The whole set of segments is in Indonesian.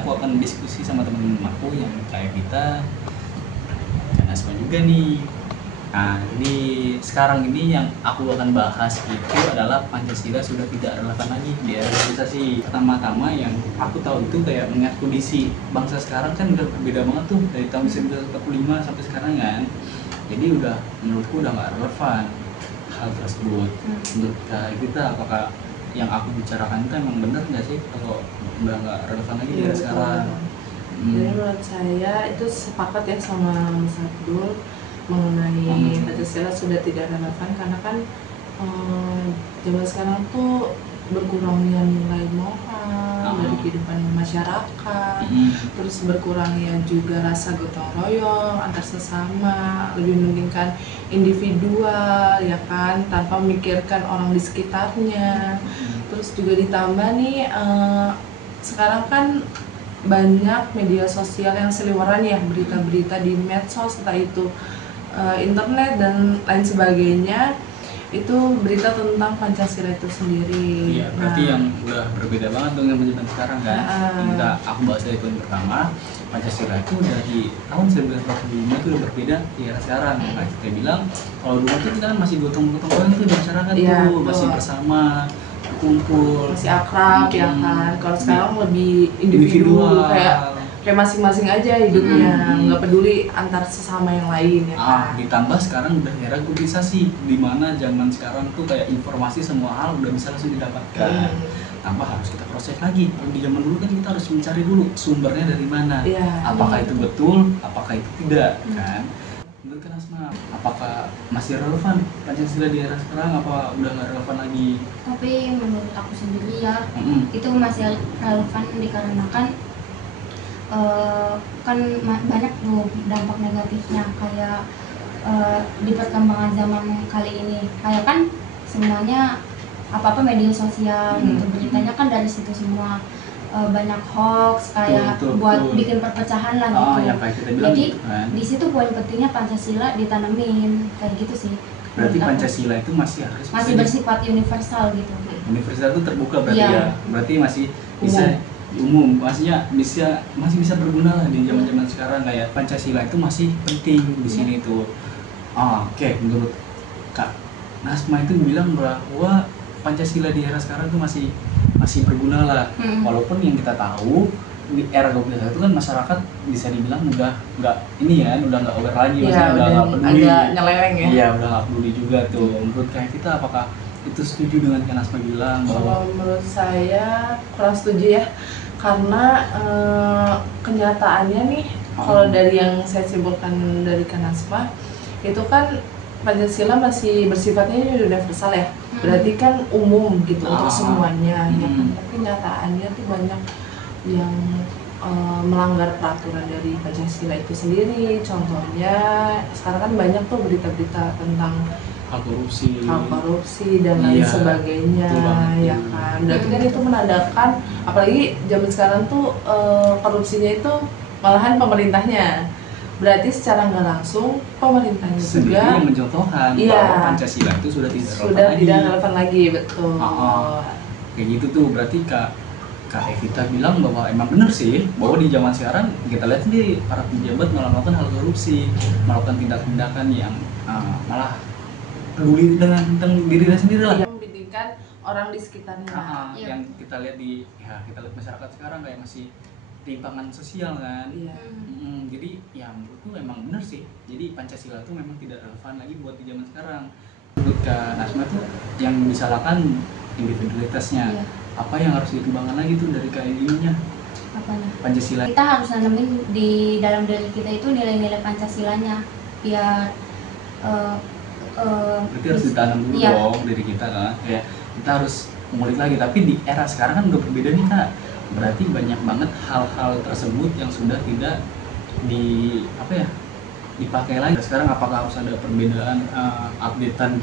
aku akan diskusi sama teman-teman aku yang kayak kita dan Asma juga nih. Nah, ini sekarang ini yang aku akan bahas itu adalah Pancasila sudah tidak relevan lagi di era globalisasi. Pertama-tama yang aku tahu itu kayak mengingat kondisi bangsa sekarang kan udah berbeda banget tuh dari tahun 1945 sampai sekarang kan. Jadi udah menurutku udah nggak relevan hal tersebut. Menurut kita apakah yang aku bicarakan itu emang benar nggak sih kalau udah nggak relevan lagi di era sekarang? Jadi menurut saya itu sepakat ya sama Mas Abdul mengenai Pancasila sudah tidak relevan karena kan zaman sekarang tuh berkurangnya nilai moral dari kehidupan masyarakat, terus berkurangnya juga rasa gotong royong antar sesama, lebih mementingkan individual ya kan, tanpa memikirkan orang di sekitarnya. Terus juga ditambah nih sekarang kan banyak media sosial yang seliweran ya, berita-berita di medsos, entah itu internet dan lain sebagainya, itu berita tentang Pancasila itu sendiri. Iya, berarti yang udah berbeda banget dengan zaman sekarang kan. Kita aku bahas dari poin pertama, Pancasila itu dari tahun 1945 itu udah berbeda di era sekarang. Nah, kita bilang kalau dulu tuh kita kan masih gotong-gotong royong tuh di masyarakat tuh, masih bersama, kumpul, masih akrab ya kan. Kalau sekarang lebih individual, kayak masing-masing aja hidupnya, nggak peduli antar sesama yang lain ya kan. Ditambah sekarang udah era globalisasi, di mana zaman sekarang tuh kayak informasi semua hal udah bisa langsung didapatkan. Tanpa harus kita proses lagi. Kalau di zaman dulu kan kita harus mencari dulu sumbernya dari mana, apakah itu betul, apakah itu tidak kan. Menurut kan Asma, apakah masih relevan Pancasila di era sekarang, apa udah nggak relevan lagi? Tapi menurut aku sendiri ya, itu masih relevan dikarenakan kan banyak tuh dampak negatifnya kayak di perkembangan zaman kali ini. Kayak kan sebenarnya apa-apa media sosial gitu, beritanya kan dari situ semua. Banyak hoax kayak buat bikin perpecahan lah gitu. Jadi gitu kan. Di situ poin pentingnya Pancasila ditanemin kayak gitu sih. Berarti Pancasila itu masih harus bersifat universal gitu. Universal itu terbuka berarti ya. Berarti masih bisa umum, maksudnya masih bisa berguna lah di zaman-zaman sekarang. Kayak Pancasila itu masih penting di sini tuh. Oke, menurut Kak Nasma itu bilang bahwa Pancasila di era sekarang tuh masih berguna lah. Walaupun yang kita tahu di era globalisasi itu kan masyarakat bisa dibilang udah nggak ini ya, udah nggak aware lagi, maksudnya udah nggak peduli, agak nyeleweng ya. Iya, udah nggak peduli juga tuh. Menurut kayak kita apakah itu setuju dengan Kak Nasma bilang bahwa? Kalau menurut saya kurang setuju ya, karena kenyataannya nih kalau dari yang saya simpulkan dari Kak Nasma itu kan Pancasila masih bersifatnya universal ya, berarti kan umum gitu untuk semuanya ya kan. Tapi kenyataannya tuh banyak yang melanggar peraturan dari Pancasila itu sendiri. Contohnya sekarang kan banyak tuh berita-berita tentang hal korupsi dan lain sebagainya ya kan. Berarti kan itu menandakan, apalagi zaman sekarang tuh korupsinya itu malahan pemerintahnya. Berarti secara nggak langsung pemerintahnya sendiri juga yang mencontohkan bahwa Pancasila itu sudah tidak relevan lagi. Betul. Kayak gitu tuh. Berarti Kak Evita bilang bahwa emang benar sih bahwa di zaman sekarang kita lihat sendiri para pejabat melakukan hal korupsi, melakukan tindakan-tindakan yang malah peduli dengan tentang dirinya sendiri lah. Yang mementingkan orang di sekitarnya. Yang kita lihat kita lihat masyarakat sekarang kayak masih timpangan sosial kan. Jadi ya menurutku memang benar sih. Jadi Pancasila itu memang tidak relevan lagi buat di zaman sekarang. Menurut Kak Nasma tuh yang disalahkan individualitasnya. Apa yang harus dikembangkan lagi tuh dari KIU-nya? Apanya? Pancasila. Kita harus nanemin di dalam diri kita itu nilai-nilai Pancasilanya biar berarti harus ditanam dulu dong dari kita kan. Ya, kita harus mengulik lagi. Tapi di era sekarang kan udah berbeda nih Kak. Berarti banyak banget hal-hal tersebut yang sudah tidak dipakai lagi. Sekarang apakah harus ada perbedaan updatean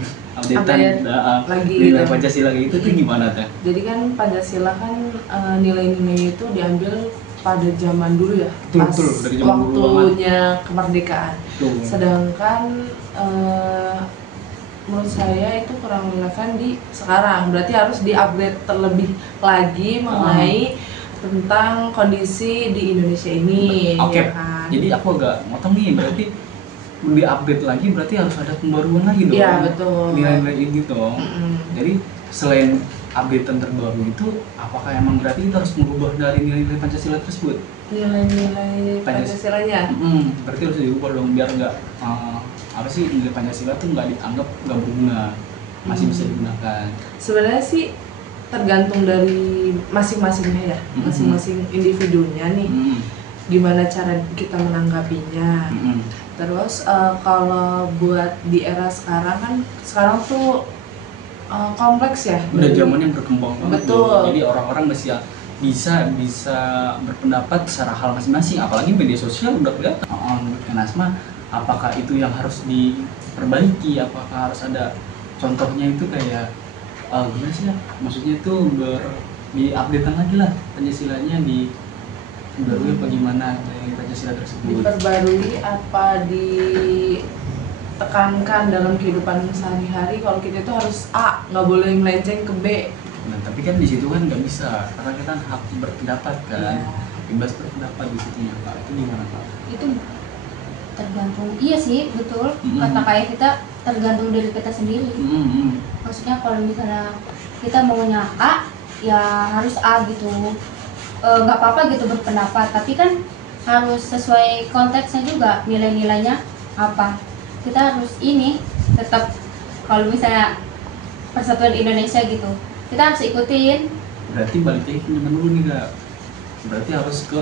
lagi nilai Pancasila gitu tuh gimana Teh? Jadi kan Pancasila kan nilai-nilai itu diambil pada zaman dulu ya, pas dari zaman waktunya kemerdekaan. Sedangkan menurut saya itu kurang relevan di sekarang. Berarti harus diupdate terlebih lagi mengenai tentang kondisi di Indonesia ini. Oke. Ya kan? Jadi aku agak motong nih, berarti di-update lagi berarti harus ada pembaruan lagi dong. Iya, betul. Nilai-nilai ini dong. Jadi selain updatean terbaru itu, apakah emang berarti kita harus mengubah dari nilai-nilai Pancasila tersebut? Nilai-nilai Pancasilanya. Berarti harus diubah dong biar nggak apa sih, nilai Pancasila tuh nggak dianggap nggak berguna, masih bisa digunakan. Sebenarnya sih tergantung dari masing-masingnya ya, masing-masing individunya nih, gimana cara kita menanggapinya. Terus kalau buat di era sekarang kan, sekarang tuh kompleks ya. Udah zamannya berkembang banget. Betul. Jadi orang-orang masih bisa berpendapat secara hal masing-masing, apalagi media sosial udah kelihatan. Menurut Kak Nasma, apakah itu yang harus diperbaiki? Apakah harus ada contohnya itu kayak gimana sih ya? Maksudnya itu di-updatean lagi lah Pancasilanya, di baru apa gimana dari Pancasila tersebut? Diperbarui apa ditekankan dalam kehidupan sehari-hari? Kalau kita itu harus A, nggak boleh melenceng ke B. Nah, tapi kan di situ kan nggak bisa, karena kita hak berpendapat kan, Iya. bebas berpendapat di situ ya Pak. Itu gimana Pak? Itu tergantung, iya sih betul, kata kayak kita tergantung dari kita sendiri. Maksudnya kalau misalnya kita maunya A, ya harus A gitu, nggak apa-apa gitu berpendapat, tapi kan harus sesuai konteksnya juga, nilai-nilainya apa. Kita harus ini tetap, kalau misalnya Persatuan Indonesia gitu, kita harus ikutin. Berarti balik lagi ke zaman dulu nih Kak, berarti harus ke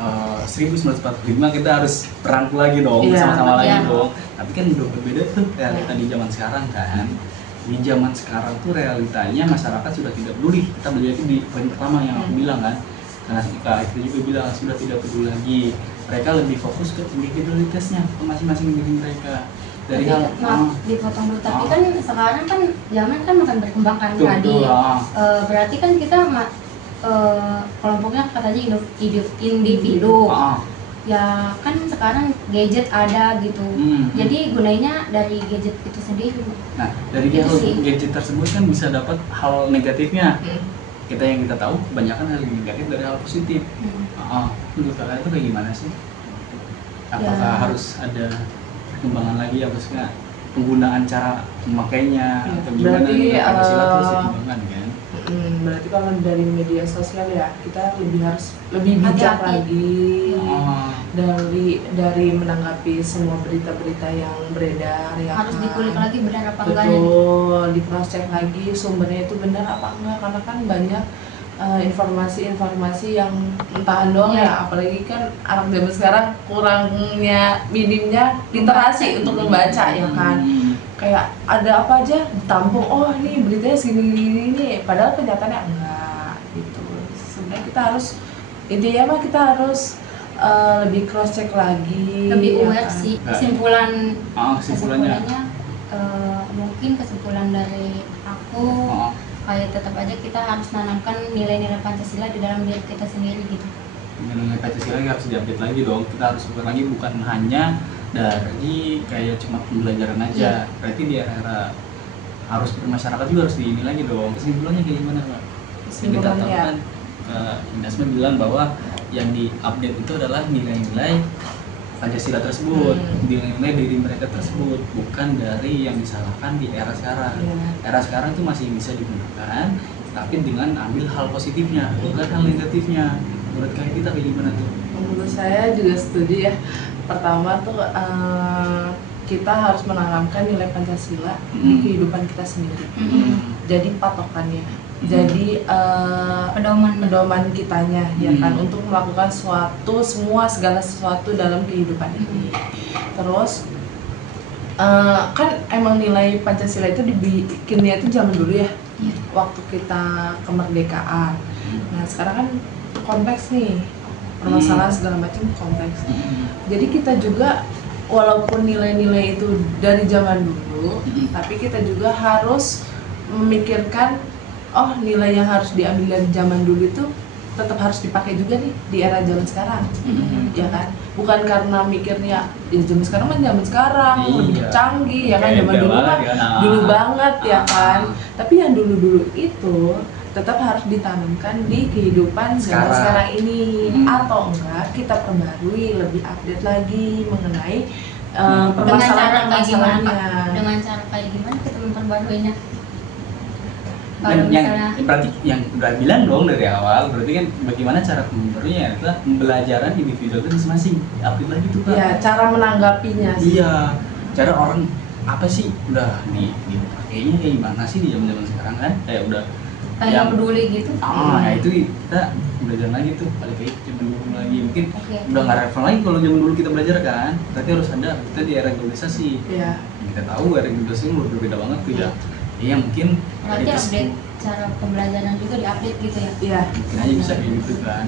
1945 kita harus perangku lagi dong, Iya, sama-sama lagi iya. dong. Tapi kan udah berbeda tuh realita di zaman sekarang kan. Di zaman sekarang tuh realitanya masyarakat sudah tidak peduli. Kita balik lagi di poin pertama yang aku bilang kan, karena Kak itu juga bilang sudah tidak peduli lagi. Mereka lebih fokus ke individualitasnya, ke masing-masing diri mereka. Dari Tapi, hal maaf dipotong dulu, tapi kan sekarang kan zaman kan makin berkembang kan tadi. Berarti kan kita kelompoknya katanya individu. Ya kan sekarang gadget ada gitu. Jadi gunanya dari gadget itu sendiri. Nah, dari Itu hal sih. gadget tersebut kan bisa dapat hal negatifnya. Kita yang kita tahu kebanyakan hal negatif dari hal positif. Menurut kalian itu kayak gimana sih? Apakah Ya. harus ada perkembangan lagi, maksudnya penggunaan cara memakainya Ya, atau gimana? berarti, Pancasila terus dikembangkan kan? Berarti kalau dari media sosial ya, kita harus lebih bijak Hati-hati. lagi Oh, dari menanggapi semua berita-berita yang beredar ya. Harus kan? dikulik lagi benar apa enggaknya. Betul, di cross check lagi sumbernya itu benar apa enggak, karena kan banyak informasi-informasi yang entahan doang Iya. ya, apalagi kan anak zaman sekarang kurangnya minimnya literasi untuk membaca ya kan. Kayak ada apa aja ditampung, oh ini beritanya segini ini, padahal kenyataannya enggak gitu. Sebenarnya kita harus, intinya mah kita harus lebih cross check lagi, Lebih ya aware kan? sih. kesimpulannya. Kesimpulannya mungkin kesimpulan dari aku kayak tetap aja kita harus menanamkan nilai-nilai Pancasila di dalam diri kita sendiri gitu. Nilai Pancasila harus diupdate lagi dong. Kita harus ubah lagi, bukan hanya dari kayak cuma pembelajaran aja. Berarti di era-era harus bermasyarakat juga harus ini lagi dong. Kesimpulannya kayak gimana Pak? Yang kita tahu kan Indasma bilang bahwa yang diupdate itu adalah nilai-nilai Pancasila tersebut, nilai-nilai diri mereka tersebut, bukan dari yang disalahkan di era sekarang. Era sekarang itu masih bisa digunakan, tapi dengan ambil hal positifnya, bukan hal negatifnya. Menurut kalian kita kayak gimana tuh? Menurut saya juga setuju ya. Pertama tuh kita harus menanamkan nilai Pancasila di kehidupan kita sendiri. Jadi patokannya, jadi pedoman kitanya ya kan, untuk melakukan segala sesuatu dalam kehidupan ini. Terus kan emang nilai Pancasila itu dibikinnya itu zaman dulu ya, waktu kita kemerdekaan. Nah sekarang kan kompleks nih, permasalahan segala macam kompleks. Jadi kita juga walaupun nilai-nilai itu dari zaman dulu, tapi kita juga harus memikirkan, oh nilai yang harus diambil dari zaman dulu itu tetap harus dipakai juga nih di era zaman sekarang, ya kan? Bukan karena mikirnya ya zaman sekarang mah zaman sekarang lebih canggih ya kan, zaman dulu mah dulu banget ya kan. Tapi yang dulu-dulu itu tetap harus ditanamkan di kehidupan zaman Sekarang. sekarang ini, atau enggak kita perbarui lebih update lagi mengenai Dengan cara kayak gimana Kak? permasalahan-permasalahannya. Dengan cara kayak gimana kita memperbaruinya? Dan Kalau yang misalnya berarti yang udah bilang dong dari awal, berarti kan bagaimana cara memperbaruinya adalah pembelajaran individual itu masing-masing. Update lagi tuh Kak. Ya, cara menanggapinya sih. Iya, cara orang apa sih udah dipakainya kayak gimana sih di zaman-zaman sekarang kan? Kayak udah kayak yang- peduli gitu. ya itu kita belajar lagi tuh balik lagi ke zaman dulu lagi, mungkin Oke. udah nggak relevan lagi kalau zaman dulu kita belajar kan. Berarti harus ada kita di era globalisasi. Iya. Kita tahu era globalisasi ini berbeda banget tuh ya. Iya mungkin Berarti dari update cara pembelajaran juga diupdate gitu ya? Iya. mungkin aja bisa kayak gitu kan.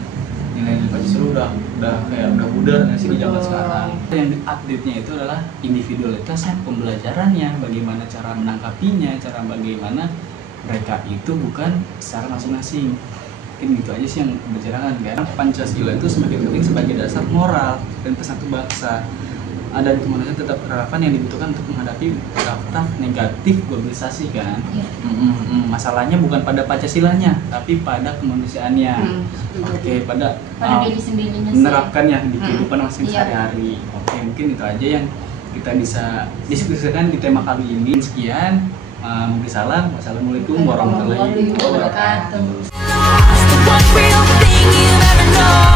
Nilai-nilai Pancasila udah kayak udah pudar nggak sih di zaman Betul. sekarang. Yang update-nya itu adalah individualitasnya, pembelajarannya, bagaimana cara menangkapinya, cara bagaimana mereka itu bukan secara masing-masing. Mungkin gitu aja sih yang dibicarakan kan. Pancasila itu semakin penting sebagai dasar moral dan persatu bangsa. Ada di kemanusiaan tetap relevan yang dibutuhkan untuk menghadapi dampak negatif globalisasi kan. Iya. Masalahnya bukan pada Pancasilanya, tapi pada kemanusiaannya. Oke, pada Pada diri sendirinya sih. menerapkannya di kehidupan masing Iya. sehari-hari. Oke, mungkin itu aja yang kita bisa diskusikan di tema kali ini. Sekian, mungkin salam. Wassalamualaikum warahmatullahi wabarakatuh. wabarakatuh. It's the one real thing you never know.